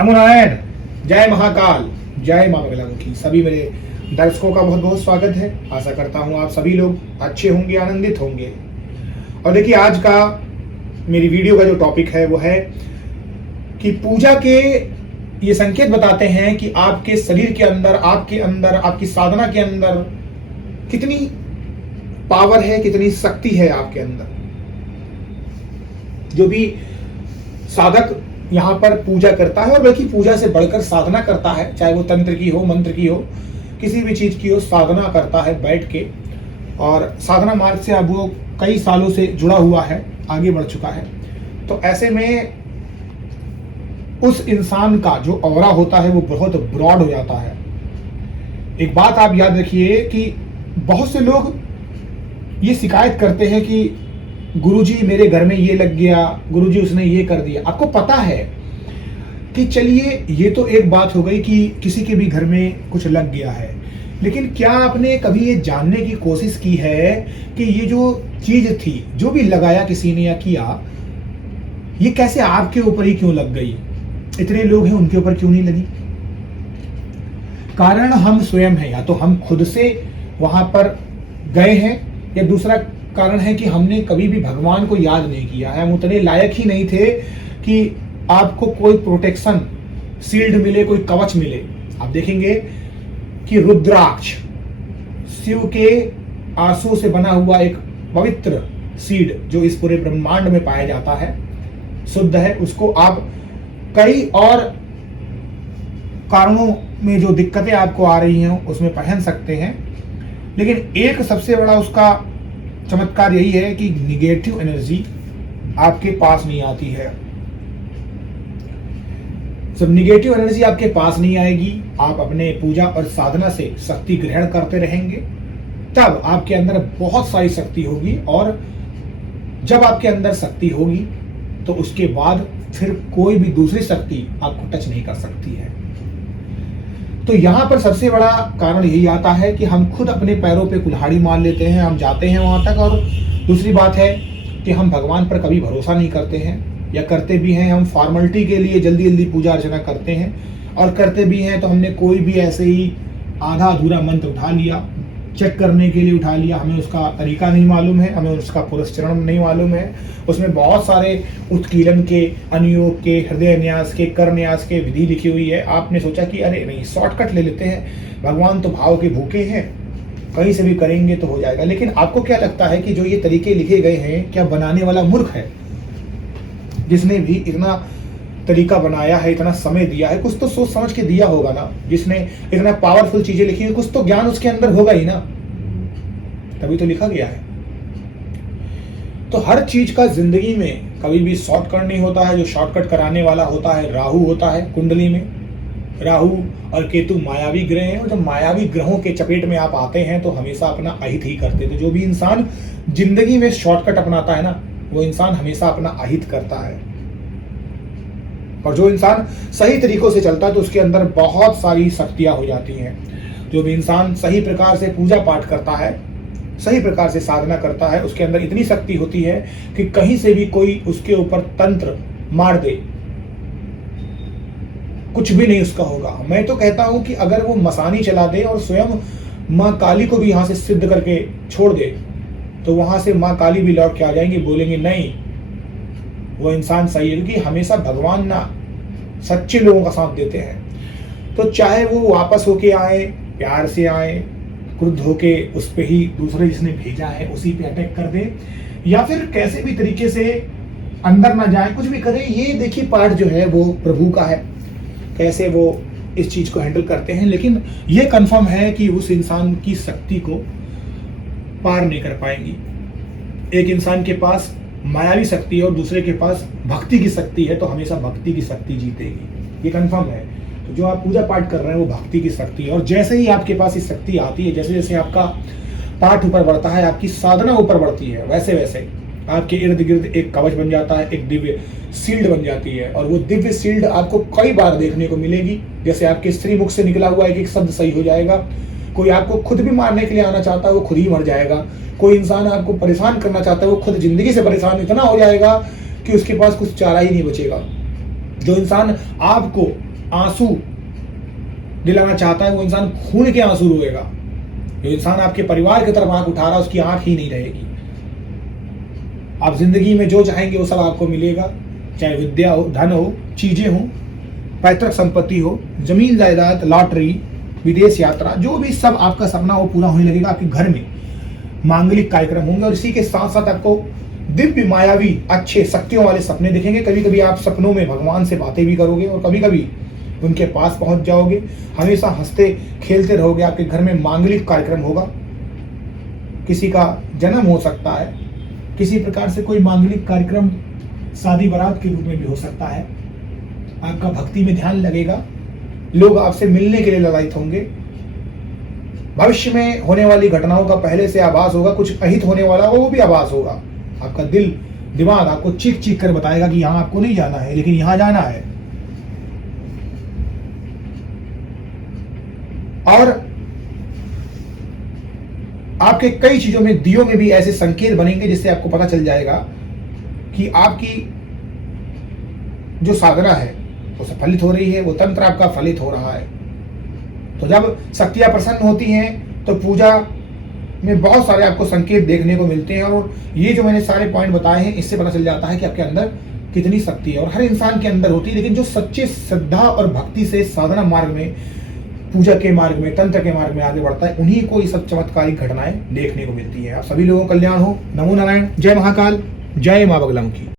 नमो नारायण, जय महाकाल, जय मां बगलामुखी। सभी मेरे दर्शकों का बहुत बहुत स्वागत है। आशा करता हूं आप सभी लोग अच्छे होंगे, आनंदित होंगे। और देखिए, आज का मेरी वीडियो का जो टॉपिक है वो है कि पूजा के ये संकेत बताते हैं कि आपके शरीर के अंदर, आपकी साधना के अंदर कितनी पावर है, कितनी शक्ति है आपके अंदर। जो भी साधक यहाँ पर पूजा करता है और बल्कि पूजा से बढ़कर साधना करता है, चाहे वो तंत्र की हो, मंत्र की हो, किसी भी चीज की हो, साधना करता है बैठ के। और साधना मार्ग से अब वो कई सालों से जुड़ा हुआ है, आगे बढ़ चुका है। तो ऐसे में उस इंसान का जो ऑरा होता है वो बहुत ब्रॉड हो जाता है। एक बात आप याद रखिए कि बहुत से लोग ये शिकायत करते हैं कि गुरुजी मेरे घर में ये लग गया, गुरुजी उसने ये कर दिया। आपको पता है कि चलिए ये तो एक बात हो गई कि किसी के भी घर में कुछ लग गया है, लेकिन क्या आपने कभी ये जानने की कोशिश की है कि ये जो चीज थी, जो भी लगाया किसी ने या किया, ये कैसे आपके ऊपर ही क्यों लग गई? इतने लोग हैं, उनके ऊपर क्यों नहीं लगी? कारण हम स्वयं हैं। या तो हम खुद से वहां पर गए हैं, या दूसरा कारण है कि हमने कभी भी भगवान को याद नहीं किया है। हम उतने लायक ही नहीं थे कि आपको कोई प्रोटेक्शन शील्ड मिले, कोई कवच मिले। आप देखेंगे कि रुद्राक्ष शिव के आंसू से बना हुआ एक पवित्र सीड जो इस पूरे ब्रह्मांड में पाया जाता है, शुद्ध है। उसको आप कई और कारणों में जो दिक्कतें आपको आ रही हैं उसमें पहन सकते हैं, लेकिन एक सबसे बड़ा उसका चमत्कार यही है कि निगेटिव एनर्जी आपके पास नहीं आती है। जब निगेटिव एनर्जी आपके पास नहीं आएगी, आप अपने पूजा और साधना से शक्ति ग्रहण करते रहेंगे, तब आपके अंदर बहुत सारी शक्ति होगी। और जब आपके अंदर शक्ति होगी तो उसके बाद फिर कोई भी दूसरी शक्ति आपको टच नहीं कर सकती है। तो यहां पर सबसे बड़ा कारण यही आता है कि हम खुद अपने पैरों पे कुल्हाड़ी मार लेते हैं, हम जाते हैं वहां तक। और दूसरी बात है कि हम भगवान पर कभी भरोसा नहीं करते हैं, या करते भी हैं हम फॉर्मेलिटी के लिए जल्दी जल्दी पूजा अर्चना करते हैं। और करते भी हैं तो हमने कोई भी ऐसे ही आधा अधूरा मंत्र उठा लिया, चेक करने के लिए उठा लिया। हमें उसका तरीका नहीं मालूम है, हमें उसका पुरस्चरण नहीं मालूम है। उसमें बहुत सारे उत्कीलन के, अनुयोग के, हृदय न्यास के, कर न्यास के विधि लिखी हुई है। आपने सोचा कि अरे नहीं, शॉर्टकट ले लेते हैं, भगवान तो भाव के भूखे हैं, कहीं से भी करेंगे तो हो जाएगा। लेकिन आपको क्या लगता है कि जो ये तरीके लिखे गए हैं, क्या बनाने वाला मूर्ख है? जिसने भी इतना तरीका बनाया है, इतना समय दिया है, कुछ तो सोच समझ के दिया होगा ना। जिसने इतना पावरफुल चीजें लिखी है, कुछ तो ज्ञान उसके अंदर होगा ही ना, तभी तो लिखा गया है। तो हर चीज का जिंदगी में कभी भी शॉर्टकट नहीं होता है। जो शॉर्टकट कराने वाला होता है राहु होता है। कुंडली में राहु और केतु मायावी ग्रह हैं, और जब मायावी ग्रहों के चपेट में आप आते हैं तो हमेशा अपना अहित ही करते थे। जो भी इंसान जिंदगी में शॉर्टकट अपनाता है ना, वो इंसान हमेशा अपना अहित करता है। और जो इंसान सही तरीकों से चलता है तो उसके अंदर बहुत सारी शक्तियां हो जाती हैं। जो भी इंसान सही प्रकार से पूजा पाठ करता है, सही प्रकार से साधना करता है, उसके अंदर इतनी शक्ति होती है कि कहीं से भी कोई उसके ऊपर तंत्र मार दे, कुछ भी नहीं उसका होगा। मैं तो कहता हूं कि अगर वो मसानी चला दे और स्वयं मां काली को भी यहां से सिद्ध करके छोड़ दे, तो वहां से मां काली भी लौट के आ जाएंगे, बोलेंगे नहीं वो इंसान सही है। क्योंकि हमेशा भगवान ना सच्चे लोगों का साथ देते हैं। तो चाहे वो वापस होके आए, प्यार से आए, क्रुद्ध होके उस पे ही दूसरे जिसने भेजा है उसी पे अटैक कर दे, या फिर कैसे भी तरीके से अंदर ना जाए, कुछ भी करे, ये देखिए पार्ट जो है वो प्रभु का है, कैसे वो इस चीज को हैंडल करते हैं। लेकिन ये कंफर्म है कि उस इंसान की शक्ति को पार नहीं कर पाएंगी। एक इंसान के पास मायावी शक्ति है और दूसरे के पास भक्ति की शक्ति है, तो हमेशा भक्ति की शक्ति जीतेगी, ये कंफर्म है। तो जो आप पूजा पाठ कर रहे हैं वो भक्ति की शक्ति है। और जैसे ही आपके पास ये शक्ति आती है, जैसे जैसे आपका पाठ ऊपर बढ़ता है, आपकी साधना ऊपर बढ़ती है, वैसे वैसे आपके इर्द गिर्द एक कवच बन जाता है, एक दिव्य शील्ड बन जाती है। और वो दिव्य शील्ड आपको कई बार देखने को मिलेगी। जैसे आपके स्त्री मुख से निकला हुआ एक एक शब्द सही हो जाएगा। कोई आपको खुद भी मारने के लिए आना चाहता है, वो खुद ही मर जाएगा। कोई इंसान आपको परेशान करना चाहता है, वो खुद जिंदगी से परेशान इतना हो जाएगा कि उसके पास कुछ चारा ही नहीं बचेगा। जो इंसान आपको आंसू दिलाना चाहता है वो इंसान खून के आंसू रोएगा। जो इंसान आपके परिवार की तरफ आंख उठा रहा है उसकी आंख ही नहीं रहेगी। आप जिंदगी में जो चाहेंगे वो सब आपको मिलेगा, चाहे विद्या हो, धन हो, चीजें हो, पैतृक संपत्ति हो, जमीन जायदाद, लॉटरी, विदेश यात्रा, जो भी सब आपका सपना वो पूरा होने लगेगा। आपके घर में मांगलिक कार्यक्रम होंगे और इसी के साथ साथ आपको दिव्य मायावी अच्छे शक्तियों वाले सपने दिखेंगे। कभी कभी आप सपनों में भगवान से बातें भी करोगे और कभी कभी उनके पास पहुंच जाओगे। हमेशा हंसते खेलते रहोगे। आपके घर में मांगलिक कार्यक्रम होगा, किसी का जन्म हो सकता है, किसी प्रकार से कोई मांगलिक कार्यक्रम शादी बारात के रूप में भी हो सकता है। आपका भक्ति में ध्यान लगेगा, लोग आपसे मिलने के लिए ललायित होंगे। भविष्य में होने वाली घटनाओं का पहले से आभास होगा, कुछ अहित होने वाला होगा वो भी आभास होगा। आपका दिल दिमाग आपको चीख चीख कर बताएगा कि यहां आपको नहीं जाना है, लेकिन यहां जाना है। और आपके कई चीजों में, दियों में भी ऐसे संकेत बनेंगे जिससे आपको पता चल जाएगा कि आपकी जो साधना है वो सफलित हो रही है, वो तंत्र आपका फलित हो रहा है। तो जब शक्तियां प्रसन्न होती हैं तो पूजा में बहुत सारे आपको संकेत देखने को मिलते हैं। और ये जो मैंने सारे पॉइंट बताए हैं इससे पता चल जाता है कि आपके अंदर कितनी शक्ति है। और हर इंसान के अंदर होती है, लेकिन जो सच्चे श्रद्धा और भक्ति से साधना मार्ग में, पूजा के मार्ग में, तंत्र के मार्ग में आगे बढ़ता है, उन्हीं को ये सब चमत्कारिक घटनाएं देखने को मिलती है। आप सभी लोगों का कल्याण हो। नमो नारायण। जय महाकाल, जय मां बगलामुखी।